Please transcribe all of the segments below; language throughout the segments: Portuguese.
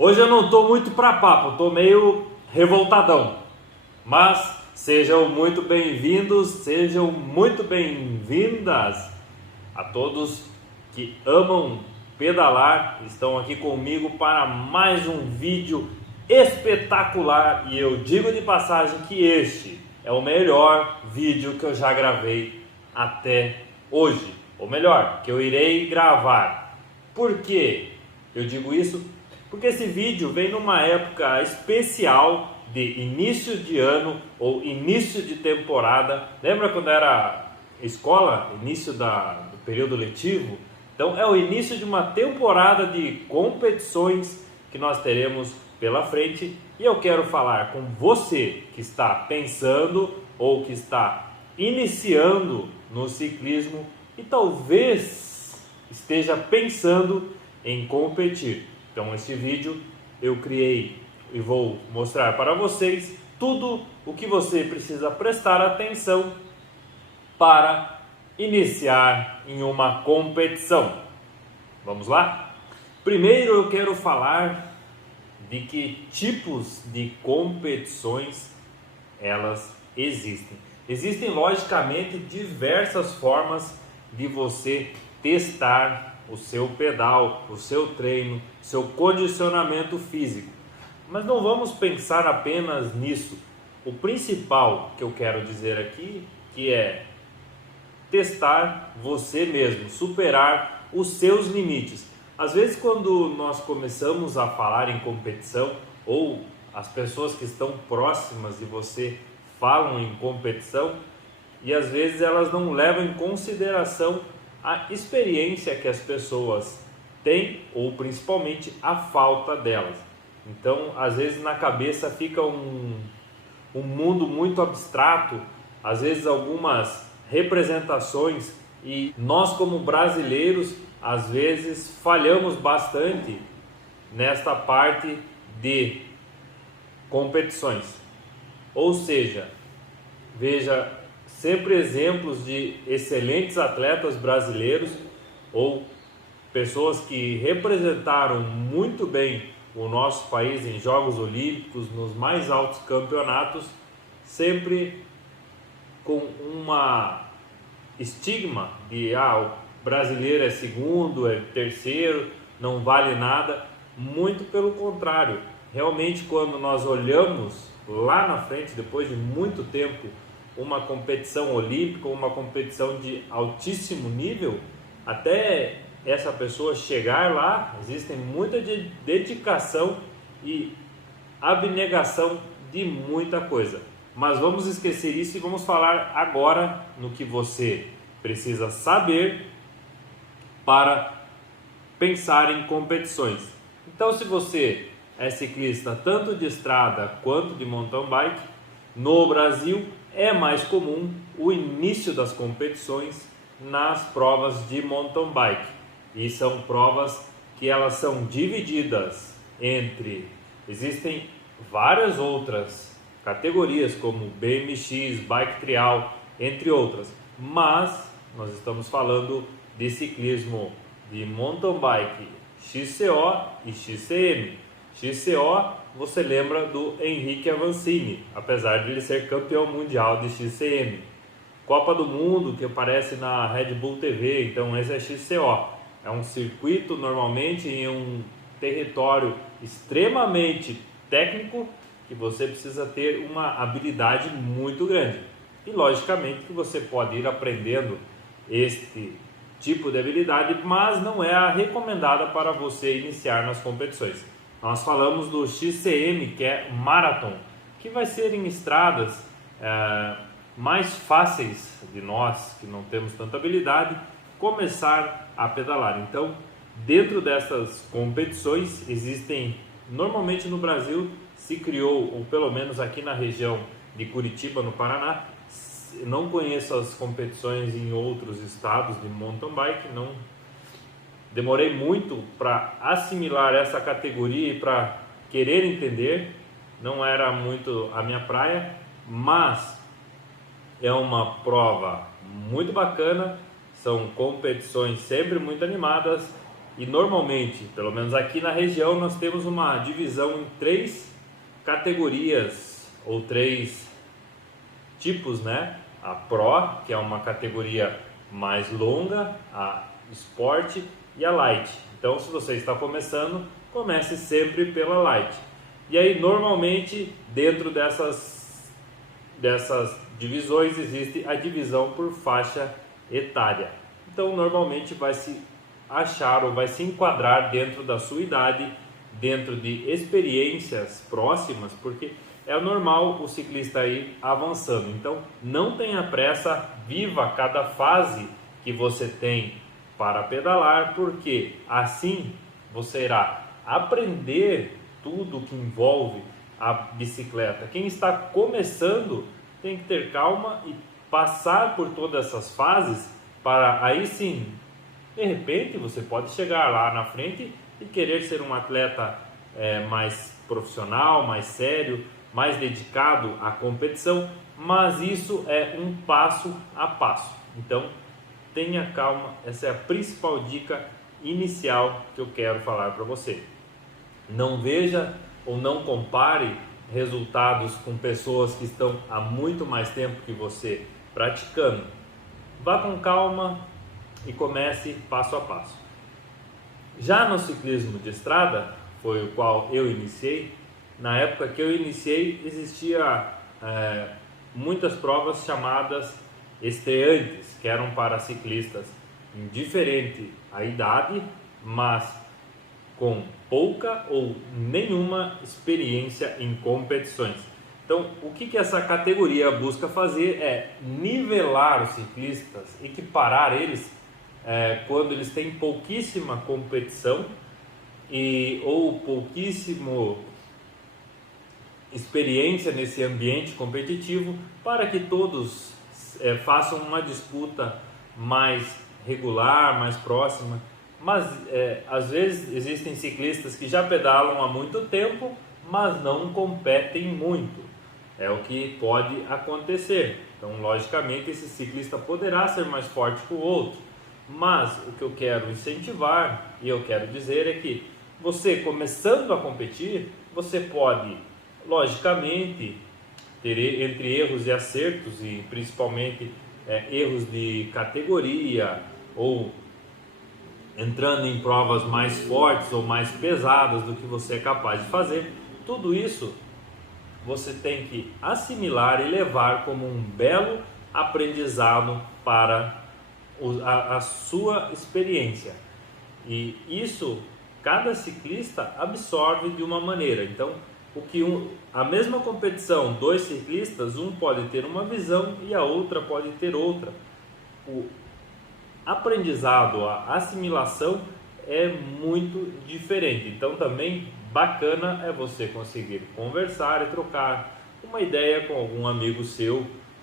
Hoje eu não estou muito para papo, estou meio revoltadão. Mas sejam muito bem-vindos, sejam muito bem-vindas a todos que amam pedalar. Estão aqui comigo para mais um vídeo espetacular. E eu digo de passagem que este é o melhor vídeo que eu já gravei até hoje. Ou melhor, que eu irei gravar. Por que eu digo isso? Porque esse vídeo vem numa época especial de início de ano ou início de temporada. Lembra quando era escola, início do período letivo? Então é o início de uma temporada de competições que nós teremos pela frente. E eu quero falar com você que está pensando ou que está iniciando no ciclismo e talvez esteja pensando em competir. Então este vídeo eu criei e vou mostrar para vocês tudo o que você precisa prestar atenção para iniciar em uma competição. Vamos lá? Primeiro eu quero falar de que tipos de competições elas existem. Existem logicamente diversas formas de você testar o seu pedal, o seu treino, seu condicionamento físico. Mas não vamos pensar apenas nisso. O principal que eu quero dizer aqui, que é testar você mesmo, superar os seus limites. Às vezes quando nós começamos a falar em competição, ou as pessoas que estão próximas de você falam em competição, e às vezes elas não levam em consideração a experiência que as pessoas têm ou principalmente a falta delas. Então, às vezes na cabeça fica um mundo muito abstrato, às vezes algumas representações, e nós como brasileiros às vezes falhamos bastante nesta parte de competições. Ou seja, veja sempre exemplos de excelentes atletas brasileiros ou pessoas que representaram muito bem o nosso país em Jogos Olímpicos, nos mais altos campeonatos, sempre com uma estigma de o brasileiro é segundo, é terceiro, não vale nada. Muito pelo contrário, realmente quando nós olhamos lá na frente, depois de muito tempo, uma competição olímpica, uma competição de altíssimo nível, até essa pessoa chegar lá, existe muita dedicação e abnegação de muita coisa. Mas vamos esquecer isso e vamos falar agora no que você precisa saber para pensar em competições. Então, se você é ciclista tanto de estrada quanto de mountain bike, no Brasil é mais comum o início das competições nas provas de mountain bike. E são provas que elas são divididas entre... Existem várias outras categorias como BMX, Bike Trial, entre outras. Mas nós estamos falando de ciclismo de mountain bike XCO e XCM. XCO, você lembra do Henrique Avancini, apesar de ele ser campeão mundial de XCM. Copa do Mundo, que aparece na Red Bull TV, então esse é XCO. É um circuito normalmente em um território extremamente técnico, que você precisa ter uma habilidade muito grande. E logicamente que você pode ir aprendendo este tipo de habilidade, mas não é a recomendada para você iniciar nas competições. Nós falamos do XCM, que é Marathon, que vai ser em estradas mais fáceis de nós, que não temos tanta habilidade, começar a pedalar. Então, dentro dessas competições, existem, normalmente no Brasil, se criou, ou pelo menos aqui na região de Curitiba, no Paraná, não conheço as competições em outros estados de mountain bike, não demorei muito para assimilar essa categoria e para querer entender, não era muito a minha praia, mas é uma prova muito bacana, são competições sempre muito animadas E normalmente, pelo menos aqui na região, nós temos uma divisão em 3 categorias ou 3 tipos, né? A Pro, que é uma categoria mais longa, a Sport e a Light. Então, se você está começando, comece sempre pela Light. E aí, normalmente, dentro dessas divisões, existe a divisão por faixa etária. Então, normalmente vai se achar ou vai se enquadrar dentro da sua idade, dentro de experiências próximas, porque é normal o ciclista ir avançando. Então, não tenha pressa, viva cada fase que você tem para pedalar, porque assim você irá aprender tudo que envolve a bicicleta. Quem está começando tem que ter calma e passar por todas essas fases para aí sim, de repente você pode chegar lá na frente e querer ser um atleta mais profissional, mais sério, mais dedicado à competição, mas isso é um passo a passo. Então, tenha calma, essa é a principal dica inicial que eu quero falar para você. Não veja ou não compare resultados com pessoas que estão há muito mais tempo que você praticando. Vá com calma e comece passo a passo. Já no ciclismo de estrada, foi o qual eu iniciei, na época que eu iniciei existia muitas provas chamadas estreantes, que eram para ciclistas indiferente à idade, mas com pouca ou nenhuma experiência em competições. Então, o que essa categoria busca fazer é nivelar os ciclistas, equiparar eles quando eles têm pouquíssima competição ou pouquíssimo experiência nesse ambiente competitivo, para que todos façam uma disputa mais regular, mais próxima. Mas às vezes existem ciclistas que já pedalam há muito tempo, mas não competem muito. É o que pode acontecer. Então, logicamente, esse ciclista poderá ser mais forte que o outro. Mas o que eu quero incentivar e eu quero dizer é que você, começando a competir, você pode, logicamente, ter entre erros e acertos, e principalmente erros de categoria, ou entrando em provas mais fortes ou mais pesadas do que você é capaz de fazer. Tudo isso você tem que assimilar e levar como um belo aprendizado para a sua experiência. E isso cada ciclista absorve de uma maneira. Então, a mesma competição, 2 ciclistas, um pode ter uma visão e a outra pode ter outra. O aprendizado, a assimilação é muito diferente. Então, também bacana é você conseguir conversar e trocar uma ideia com algum amigo seu,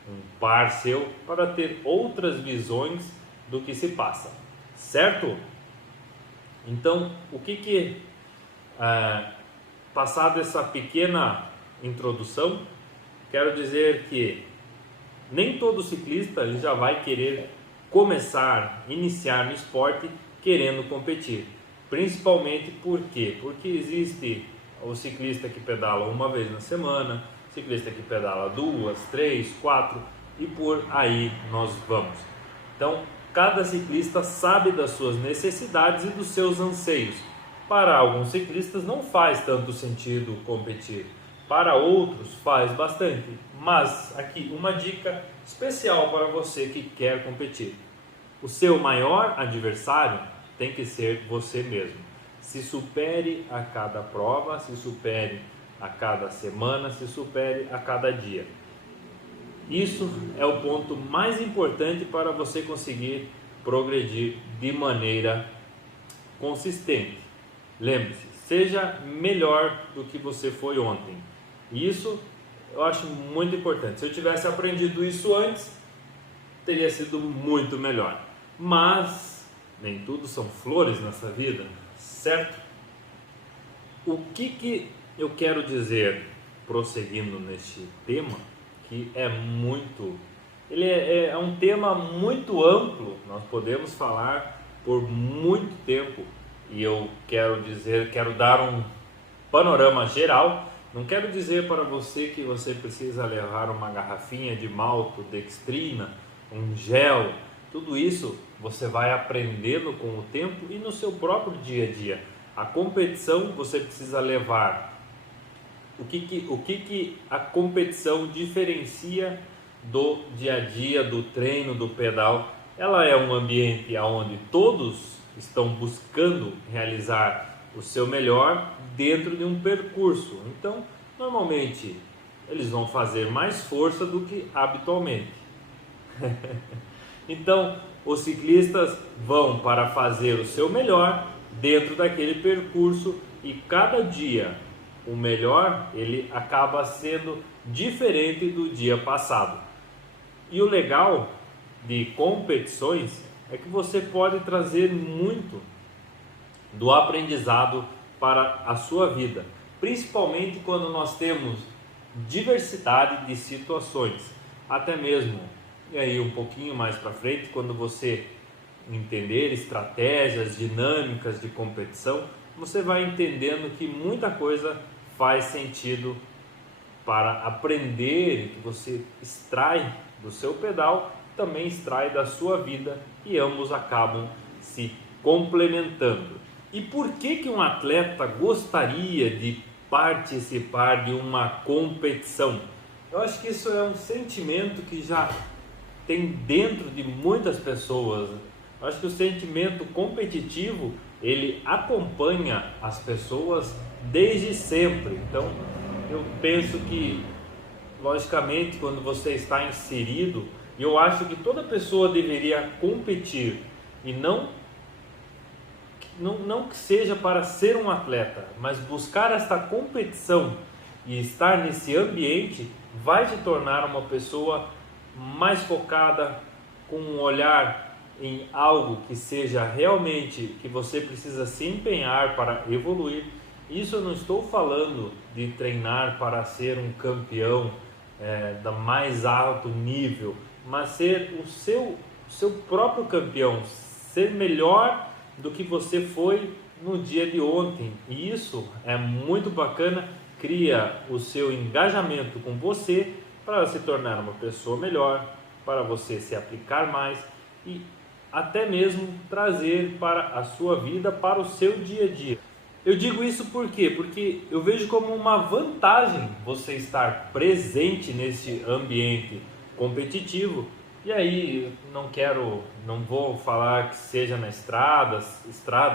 um par seu, para ter outras visões do que se passa, certo? Então, passado essa pequena introdução, quero dizer que nem todo ciclista ele já vai querer iniciar no esporte querendo competir. Principalmente por quê? Porque existe o ciclista que pedala uma vez na semana, ciclista que pedala 2, 3, 4 e por aí nós vamos. Então, cada ciclista sabe das suas necessidades e dos seus anseios. Para alguns ciclistas não faz tanto sentido competir, para outros faz bastante. Mas aqui uma dica especial para você que quer competir: o seu maior adversário tem que ser você mesmo. Se supere a cada prova, se supere a cada semana, se supere a cada dia. Isso é o ponto mais importante para você conseguir progredir de maneira consistente. Lembre-se, seja melhor do que você foi ontem. Isso eu acho muito importante. Se eu tivesse aprendido isso antes, teria sido muito melhor. Mas nem tudo são flores nessa vida, certo? O que eu quero dizer, prosseguindo neste tema, que ele é um tema muito amplo, nós podemos falar por muito tempo, e eu quero dar um panorama geral. Não quero dizer para você que você precisa levar uma garrafinha de maltodextrina, um gel. Tudo isso você vai aprendendo com o tempo e no seu próprio dia a dia. A competição você precisa levar. O que a competição diferencia do dia a dia, do treino, do pedal? Ela é um ambiente onde todos estão buscando realizar o seu melhor dentro de um percurso. Então, normalmente, eles vão fazer mais força do que habitualmente. Então, os ciclistas vão para fazer o seu melhor dentro daquele percurso e cada dia o melhor ele acaba sendo diferente do dia passado. E o legal de competições é que você pode trazer muito do aprendizado para a sua vida, principalmente quando nós temos diversidade de situações, até mesmo e aí um pouquinho mais para frente, quando você entender estratégias dinâmicas de competição, você vai entendendo que muita coisa faz sentido para aprender, que você extrai do seu pedal, também extrai da sua vida e ambos acabam se complementando. E por que um atleta gostaria de participar de uma competição? Eu acho que isso é um sentimento que já tem dentro de muitas pessoas. Eu acho que o sentimento competitivo ele acompanha as pessoas desde sempre. Então eu penso que, logicamente, quando você está inserido, eu acho que toda pessoa deveria competir e não que seja para ser um atleta, mas buscar esta competição e estar nesse ambiente vai te tornar uma pessoa mais focada, com um olhar em algo que seja realmente que você precisa se empenhar para evoluir. Isso eu não estou falando de treinar para ser um campeão da mais alto nível, mas ser o seu próprio campeão, ser melhor do que você foi no dia de ontem. E isso é muito bacana, cria o seu engajamento com você para se tornar uma pessoa melhor, para você se aplicar mais e até mesmo trazer para a sua vida, para o seu dia a dia. Eu digo isso por quê? Porque eu vejo como uma vantagem você estar presente nesse ambiente competitivo. E aí, não vou falar que seja na estrada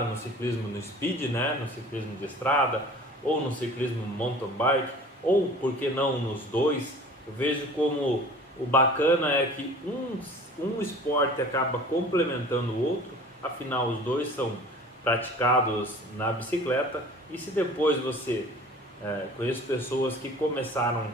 no ciclismo no speed, né? No ciclismo de estrada, ou no ciclismo mountain bike, ou por que não nos dois. Eu vejo como o bacana é que um esporte acaba complementando o outro, afinal os dois são praticados na bicicleta. E se depois você conheço pessoas que começaram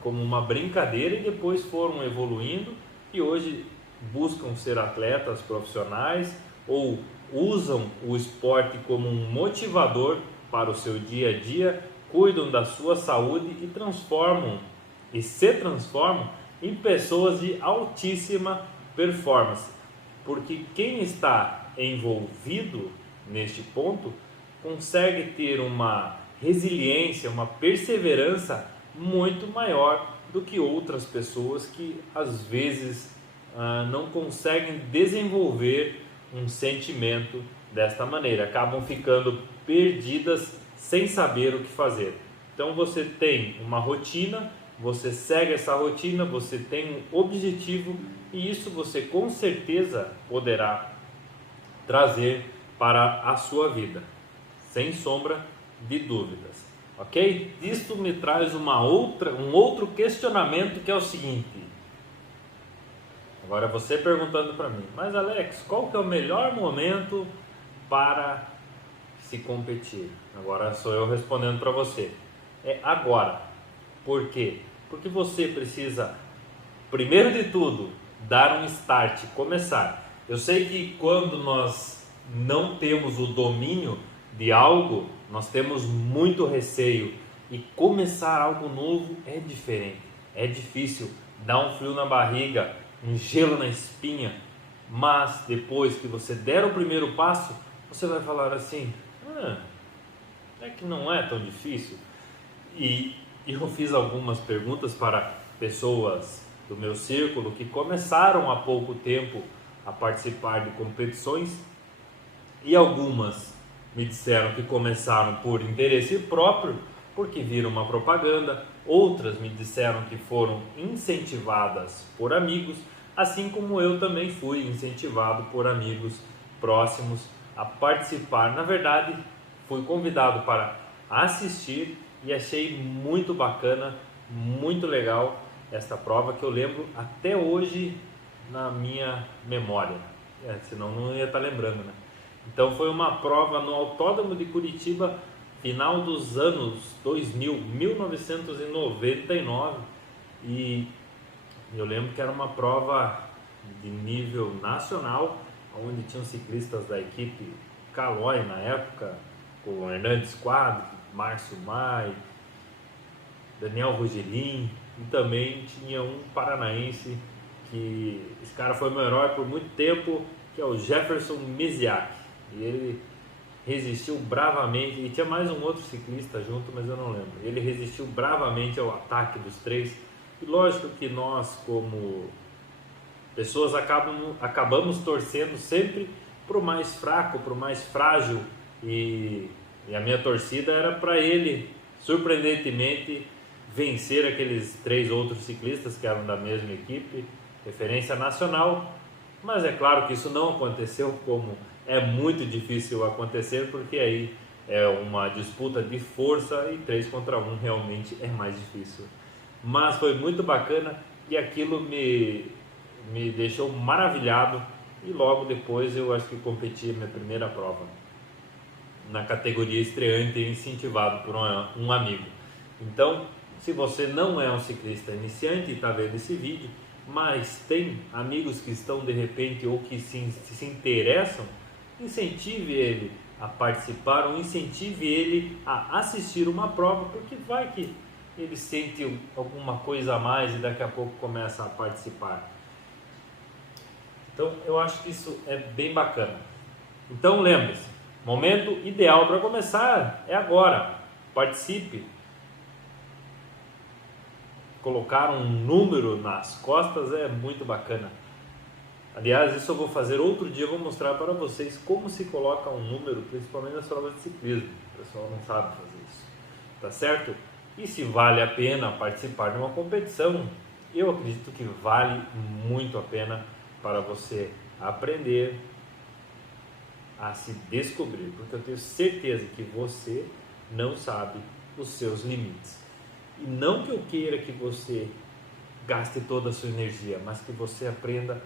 como uma brincadeira e depois foram evoluindo e hoje buscam ser atletas profissionais ou usam o esporte como um motivador para o seu dia a dia, cuidam da sua saúde e se transformam em pessoas de altíssima performance, porque quem está envolvido neste ponto consegue ter uma resiliência, uma perseverança muito maior do que outras pessoas que às vezes não conseguem desenvolver um sentimento desta maneira, acabam ficando perdidas sem saber o que fazer. Então você tem uma rotina, você segue essa rotina, você tem um objetivo e isso você com certeza poderá trazer para a sua vida, sem sombra de dúvidas, ok? Isto me traz um outro questionamento, que é o seguinte. Agora você perguntando para mim, mas Alex, qual que é o melhor momento para se competir? Agora sou eu respondendo para você. É agora. Por quê? Porque você precisa, primeiro de tudo, dar um start, começar. Eu sei que quando nós não temos o domínio de algo, nós temos muito receio e começar algo novo é diferente, é difícil, dá um frio na barriga, um gelo na espinha, mas depois que você der o primeiro passo, você vai falar assim, é que não é tão difícil. E eu fiz algumas perguntas para pessoas do meu círculo que começaram há pouco tempo a participar de competições, e algumas me disseram que começaram por interesse próprio, porque viram uma propaganda, outras me disseram que foram incentivadas por amigos, assim como eu também fui incentivado por amigos próximos a participar. Na verdade, fui convidado para assistir e achei muito bacana, muito legal esta prova, que eu lembro até hoje na minha memória, senão não ia estar lembrando, né? Então foi uma prova no Autódromo de Curitiba, final dos anos 2000, 1999, e eu lembro que era uma prova de nível nacional, onde tinham ciclistas da equipe Caloi na época, com Hernandes Quadro, Márcio Mai, Daniel Rogelin, e também tinha um paranaense que esse cara foi meu herói por muito tempo, que é o Jefferson Misiak. E ele resistiu bravamente, e tinha mais um outro ciclista junto, mas eu não lembro. Ele resistiu bravamente ao ataque dos três. E lógico que nós, como pessoas, acabamos torcendo sempre para o mais fraco, para o mais frágil, e a minha torcida era para ele, surpreendentemente, vencer aqueles três outros ciclistas que eram da mesma equipe, referência nacional. Mas é claro que isso não aconteceu, como é muito difícil acontecer, porque aí é uma disputa de força e 3 contra 1 realmente é mais difícil. Mas foi muito bacana e aquilo me deixou maravilhado, e logo depois eu acho que competi a minha primeira prova na categoria estreante, incentivado por um amigo. Então, se você não é um ciclista iniciante e está vendo esse vídeo, mas tem amigos que estão de repente ou que se interessam, incentive ele a participar, ou incentive ele a assistir uma prova, porque vai que ele sente alguma coisa a mais e daqui a pouco começa a participar. Então eu acho que isso é bem bacana. Então lembre-se, momento ideal para começar é agora. Participe. Colocar um número nas costas é muito bacana. Aliás, isso eu vou fazer outro dia, eu vou mostrar para vocês como se coloca um número, principalmente nas provas de ciclismo. O pessoal não sabe fazer isso, tá certo? E se vale a pena participar de uma competição, eu acredito que vale muito a pena para você aprender a se descobrir, porque eu tenho certeza que você não sabe os seus limites. E não que eu queira que você gaste toda a sua energia, mas que você aprenda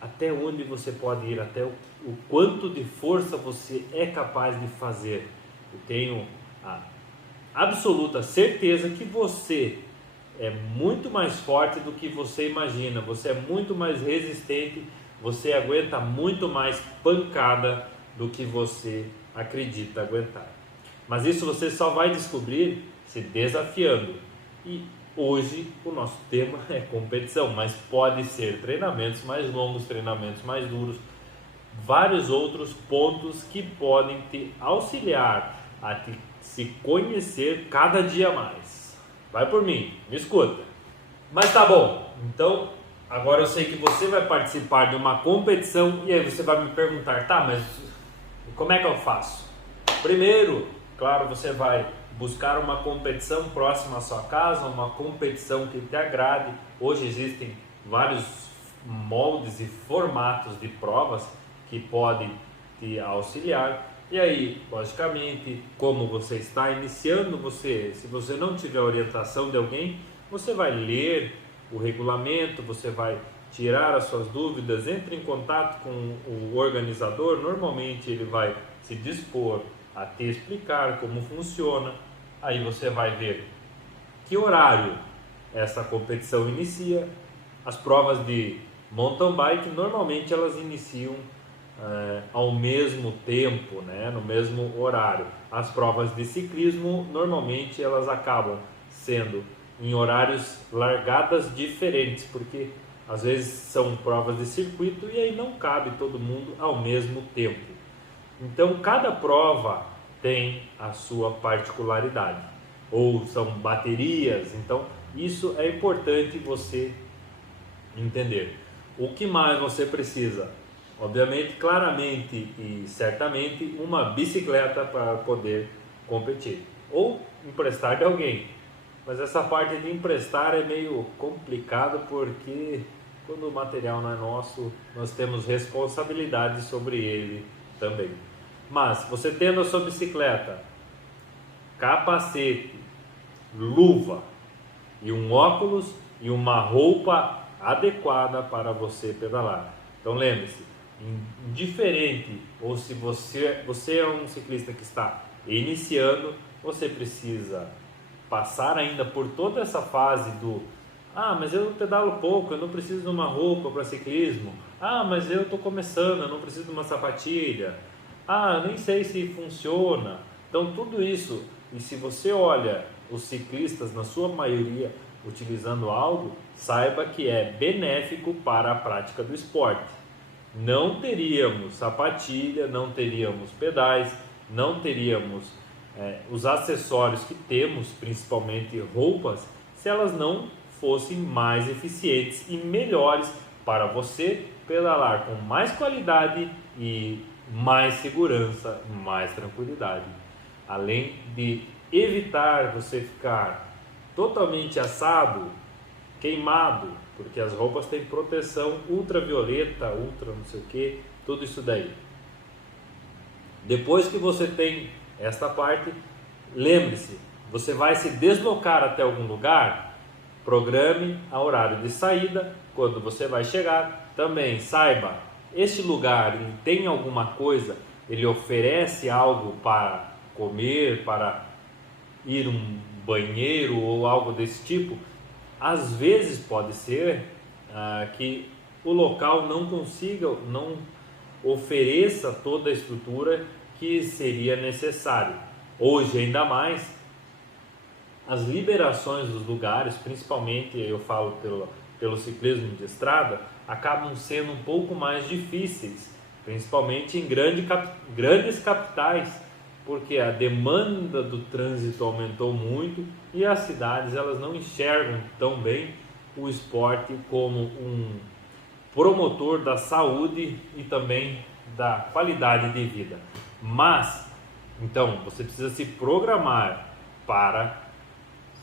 até onde você pode ir, até o quanto de força você é capaz de fazer. Eu tenho a absoluta certeza que você é muito mais forte do que você imagina, você é muito mais resistente, você aguenta muito mais pancada do que você acredita aguentar. Mas isso você só vai descobrir se desafiando. E hoje o nosso tema é competição, mas pode ser treinamentos mais longos, treinamentos mais duros, vários outros pontos que podem te auxiliar a se conhecer cada dia mais. Vai por mim, me escuta. Mas tá bom, então agora eu sei que você vai participar de uma competição, e aí você vai me perguntar, tá, mas como é que eu faço? Primeiro, claro, você vai buscar uma competição próxima à sua casa, uma competição que te agrade. Hoje existem vários moldes e formatos de provas que podem te auxiliar. E aí, logicamente, como você está iniciando, se você não tiver orientação de alguém, você vai ler o regulamento, você vai tirar as suas dúvidas, entre em contato com o organizador. Normalmente ele vai se dispor a te explicar como funciona. Aí você vai ver que horário essa competição inicia. As provas de mountain bike normalmente elas iniciam ao mesmo tempo, né, no mesmo horário. As provas de ciclismo normalmente elas acabam sendo em horários largadas diferentes, porque às vezes são provas de circuito e aí não cabe todo mundo ao mesmo tempo. Então cada prova tem a sua particularidade, ou são baterias, então isso é importante você entender. O que mais você precisa? Obviamente, claramente e certamente uma bicicleta para poder competir, ou emprestar de alguém. Mas essa parte de emprestar é meio complicado porque quando o material não é nosso, nós temos responsabilidade sobre ele também. Mas você tendo a sua bicicleta, capacete, luva e um óculos e uma roupa adequada para você pedalar. Então lembre-se, indiferente ou se você é um ciclista que está iniciando, você precisa passar ainda por toda essa fase do mas eu pedalo pouco, eu não preciso de uma roupa para ciclismo. Mas eu estou começando, eu não preciso de uma sapatilha. Eu nem sei se funciona. Então tudo isso, e se você olha os ciclistas na sua maioria utilizando algo, saiba que é benéfico para a prática do esporte. Não teríamos sapatilha, não teríamos pedais, não teríamos os acessórios que temos, principalmente roupas, se elas não fossem mais eficientes e melhores para você pedalar com mais qualidade e mais segurança, mais tranquilidade. Além de evitar você ficar totalmente assado, queimado, porque as roupas têm proteção ultravioleta, ultra não sei o que, tudo isso daí. Depois que você tem esta parte, lembre-se, você vai se deslocar até algum lugar, programe a horário de saída, quando você vai chegar, também saiba, este lugar ele tem alguma coisa, ele oferece algo para comer, para ir um banheiro ou algo desse tipo. Às vezes pode ser que o local não consiga, não ofereça toda a estrutura que seria necessário. Hoje ainda mais, as liberações dos lugares, principalmente eu falo pelo ciclismo de estrada, acabam sendo um pouco mais difíceis, principalmente em grandes capitais, porque a demanda do trânsito aumentou muito e as cidades elas não enxergam tão bem o esporte como um promotor da saúde e também da qualidade de vida. Mas, então, você precisa se programar para,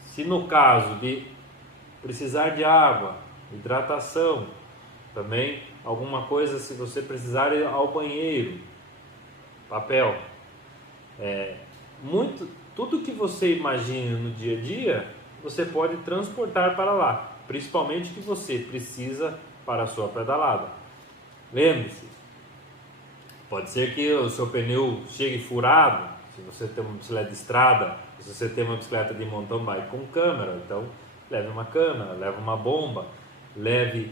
se no caso de precisar de água, hidratação, também alguma coisa se você precisar ir ao banheiro, papel, tudo que você imagine no dia a dia, você pode transportar para lá, principalmente que você precisa para a sua pedalada. Lembre-se, pode ser que o seu pneu chegue furado, se você tem uma bicicleta de estrada, se você tem uma bicicleta de mountain bike com câmera, então leve uma câmera, leve uma bomba, leve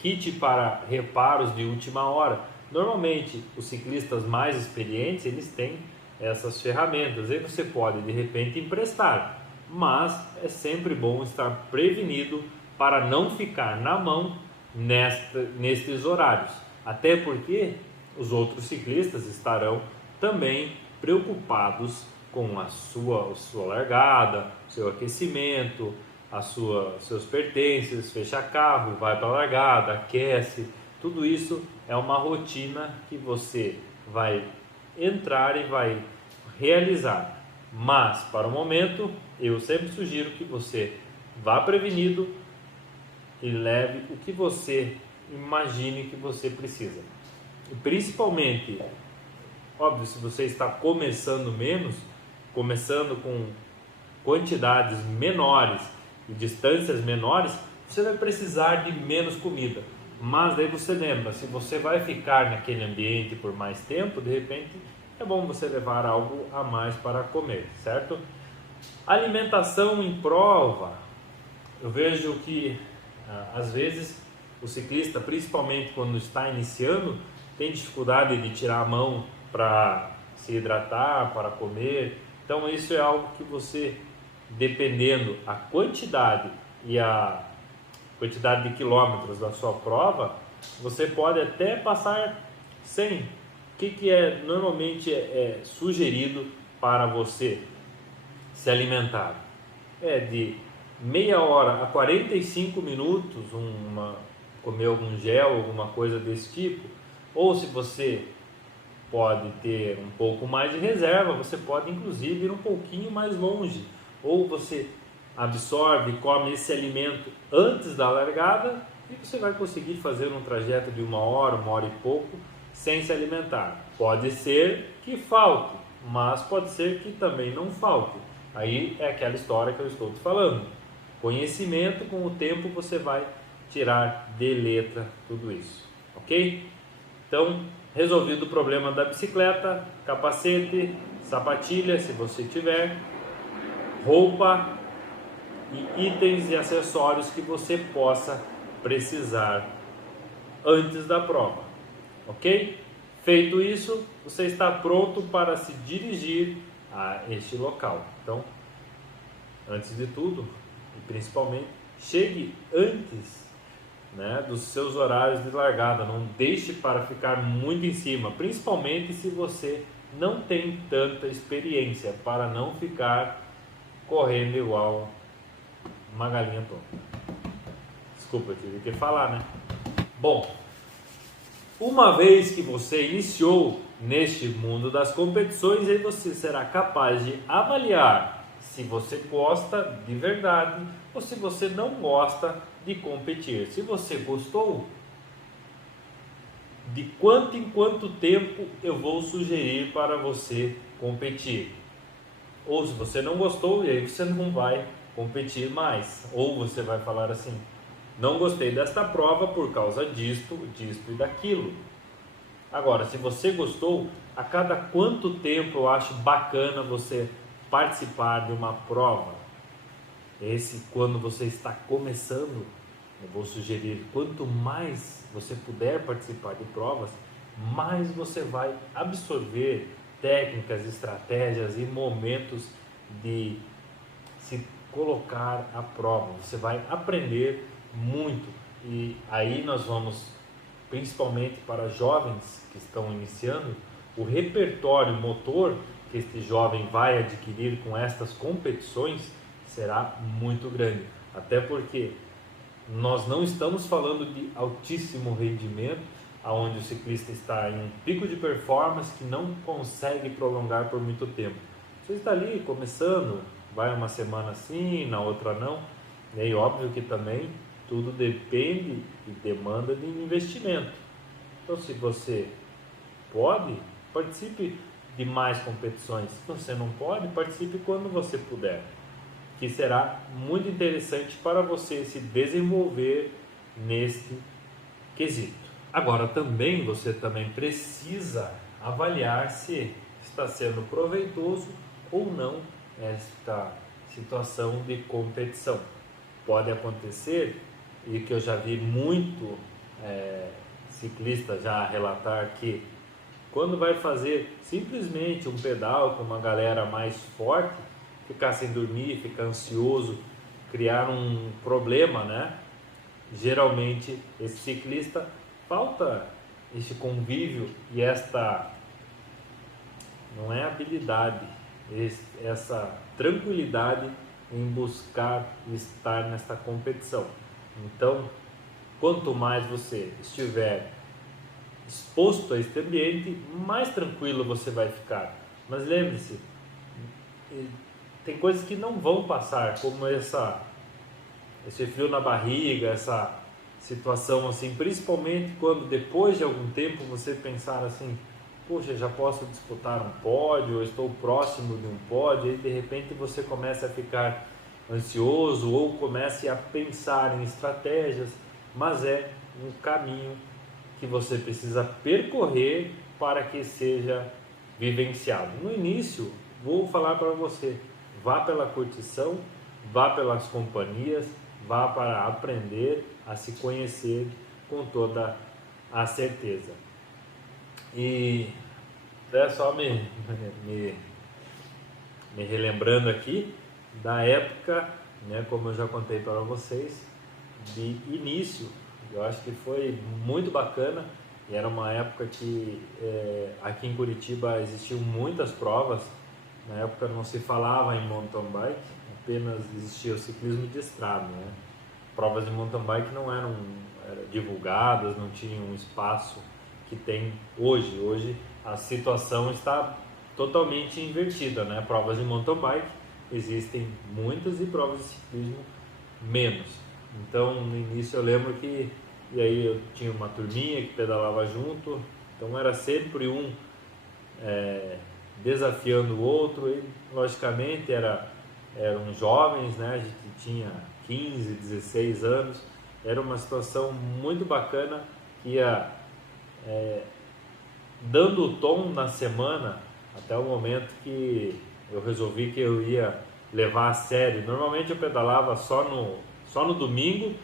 kit para reparos de última hora. Normalmente os ciclistas mais experientes eles têm essas ferramentas e você pode de repente emprestar, mas é sempre bom estar prevenido para não ficar na mão nestes horários, até porque os outros ciclistas estarão também preocupados com a sua largada, seu aquecimento, seus pertences, fecha carro, vai para a largada, aquece. Tudo isso é uma rotina que você vai entrar e vai realizar. Mas para o momento eu sempre sugiro que você vá prevenido e leve o que você imagine que você precisa. E principalmente, óbvio, se você está começando com quantidades menores e distâncias menores, você vai precisar de menos comida. Mas daí você lembra, se você vai ficar naquele ambiente por mais tempo, de repente é bom você levar algo a mais para comer, certo? Alimentação em prova, eu vejo que às vezes o ciclista, principalmente quando está iniciando, tem dificuldade de tirar a mão para se hidratar, para comer. Então isso é algo que você, dependendo a quantidade e a quantidade de quilômetros da sua prova, você pode até passar sem que é normalmente sugerido para você se alimentar? É de meia hora a 45 minutos, comer algum gel, alguma coisa desse tipo. Ou se você pode ter um pouco mais de reserva, você pode inclusive ir um pouquinho mais longe. Ou você absorve e come esse alimento antes da largada e você vai conseguir fazer um trajeto de uma hora e pouco sem se alimentar. Pode ser que falte, mas pode ser que também não falte. Aí é aquela história que eu estou te falando. Conhecimento, com o tempo você vai tirar de letra tudo isso, ok? Então, resolvido o problema da bicicleta, capacete, sapatilha, se você tiver, roupa e itens e acessórios que você possa precisar antes da prova, ok? Feito isso, você está pronto para se dirigir a este local. Então, antes de tudo, e principalmente, chegue antes, né, dos seus horários de largada. Não deixe para ficar muito em cima, principalmente se você não tem tanta experiência, para não ficar correndo igual uma galinha tonta. Desculpa, eu tive que falar, né? Bom, uma vez que você iniciou neste mundo das competições, aí você será capaz de avaliar se você gosta de verdade ou se você não gosta de competir. Se você gostou, de quanto em quanto tempo eu vou sugerir para você competir. Ou se você não gostou, e aí você não vai competir mais. Ou você vai falar assim: não gostei desta prova por causa disto e daquilo. Agora, se você gostou, a cada quanto tempo eu acho bacana você participar de uma prova? Quando você está começando, eu vou sugerir, quanto mais você puder participar de provas, mais você vai absorver técnicas, estratégias e momentos de se colocar à prova. Você vai aprender muito, e aí nós vamos, principalmente para jovens que estão iniciando, o repertório motor que este jovem vai adquirir com estas competições será muito grande, até porque nós não estamos falando de altíssimo rendimento, aonde o ciclista está em um pico de performance que não consegue prolongar por muito tempo. Você está ali começando, vai uma semana sim, na outra não, e óbvio que também tudo depende e demanda de investimento. Então, se você pode, participe de mais competições. Se você não pode, participe quando você puder, que será muito interessante para você se desenvolver neste quesito. Agora, você também precisa avaliar se está sendo proveitoso ou não esta situação de competição. Pode acontecer, e que eu já vi muito ciclista já relatar, que quando vai fazer simplesmente um pedal com uma galera mais forte, ficar sem dormir, ficar ansioso, criar um problema, né? Geralmente esse ciclista falta este convívio e esta, não é habilidade, essa tranquilidade em buscar estar nesta competição. Então, quanto mais você estiver exposto a este ambiente, mais tranquilo você vai ficar. Mas lembre-se, tem coisas que não vão passar, como esse frio na barriga, essa situação assim, principalmente quando depois de algum tempo você pensar assim: poxa, já posso disputar um pódio, eu estou próximo de um pódio, e de repente você começa a ficar ansioso ou comece a pensar em estratégias, mas é um caminho que você precisa percorrer para que seja vivenciado. No início, vou falar para você: vá pela curtição, vá pelas companhias, vá para aprender a se conhecer com toda a certeza. E é só me relembrando aqui da época, né, como eu já contei para vocês, de início. Eu acho que foi muito bacana e era uma época que aqui em Curitiba existiam muitas provas. Na época não se falava em mountain bike, apenas existia o ciclismo de estrada, né? Provas de mountain bike não eram divulgadas, não tinham um espaço que tem hoje. Hoje a situação está totalmente invertida, né? Provas de mountain bike existem muitas e provas de ciclismo menos. Então no início eu lembro que e aí eu tinha uma turminha que pedalava junto, então era sempre um desafiando o outro, e logicamente eram jovens, né? A gente tinha 15, 16 anos, era uma situação muito bacana que ia dando o tom na semana até o momento que eu resolvi que eu ia levar a sério. Normalmente eu pedalava só no domingo,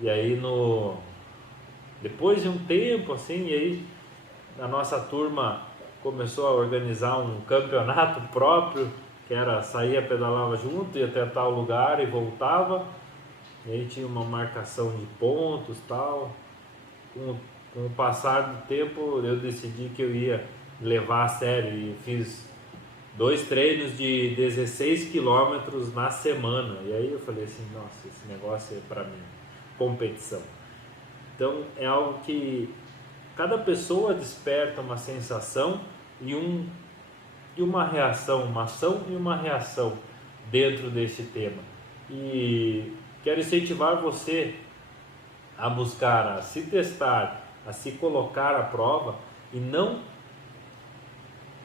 e aí depois de um tempo assim, e aí a nossa turma começou a organizar um campeonato próprio, que era saía, pedalava junto, ia até tal lugar e voltava, e aí tinha uma marcação de pontos tal. Com o passar do tempo eu decidi que eu ia levar a sério e fiz 2 treinos de 16 quilômetros na semana, e aí eu falei assim, nossa, esse negócio é para mim, competição. Então é algo que cada pessoa desperta uma sensação e uma reação, uma ação e uma reação dentro deste tema. E quero incentivar você a buscar, a se testar, a se colocar à prova e não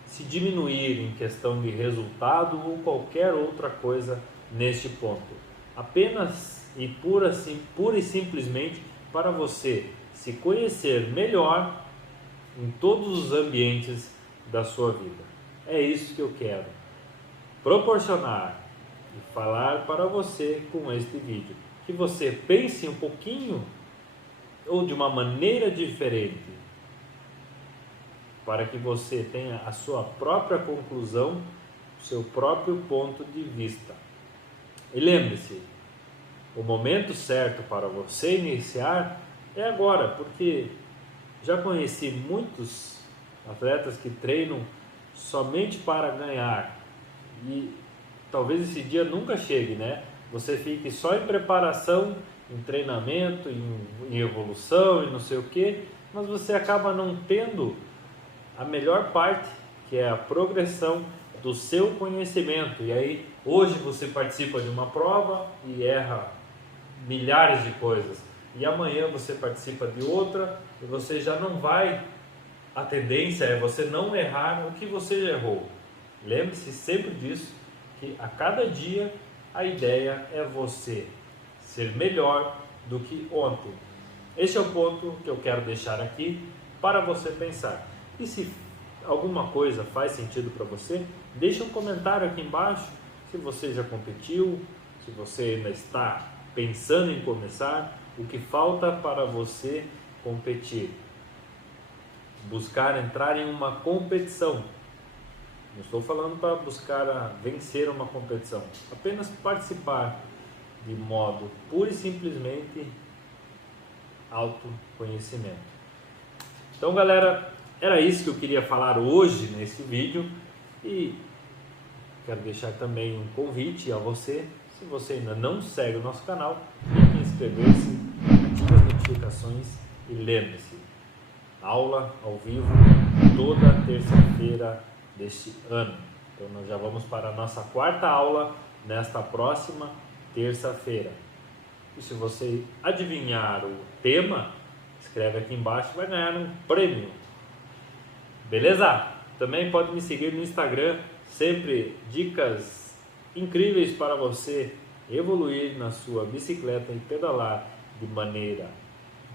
se diminuir em questão de resultado ou qualquer outra coisa neste ponto. Apenas e pura e simplesmente para você se conhecer melhor em todos os ambientes da sua vida. É isso que eu quero proporcionar e falar para você com este vídeo. Que você pense um pouquinho ou de uma maneira diferente, para que você tenha a sua própria conclusão, o seu próprio ponto de vista. E lembre-se, o momento certo para você iniciar é agora, porque já conheci muitos atletas que treinam somente para ganhar e talvez esse dia nunca chegue, né? Você fique só em preparação, em treinamento, em evolução e não sei o que, mas você acaba não tendo a melhor parte, que é a progressão do seu conhecimento. E aí hoje você participa de uma prova e erra milhares de coisas, e amanhã você participa de outra e você já não vai, a tendência é você não errar o que você já errou. Lembre-se sempre disso, que a cada dia a ideia é você ser melhor do que ontem. Este é o ponto que eu quero deixar aqui para você pensar. E se alguma coisa faz sentido para você, deixa um comentário aqui embaixo. Se você já competiu, se você ainda está pensando em começar, o que falta para você competir. Buscar entrar em uma competição. Não estou falando para buscar vencer uma competição, apenas participar de modo pura e simplesmente autoconhecimento. Então, galera, era isso que eu queria falar hoje nesse vídeo, e quero deixar também um convite a você. Se você ainda não segue o nosso canal, clique em inscrever-se, ative as notificações e lembre-se, aula ao vivo toda terça-feira deste ano. Então nós já vamos para a nossa 4ª aula nesta próxima terça-feira. E se você adivinhar o tema, escreve aqui embaixo, vai ganhar um prêmio. Beleza? Também pode me seguir no Instagram, sempre dicas incríveis para você evoluir na sua bicicleta e pedalar de maneira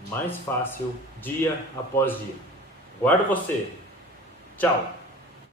mais fácil dia após dia. Guardo você. Tchau!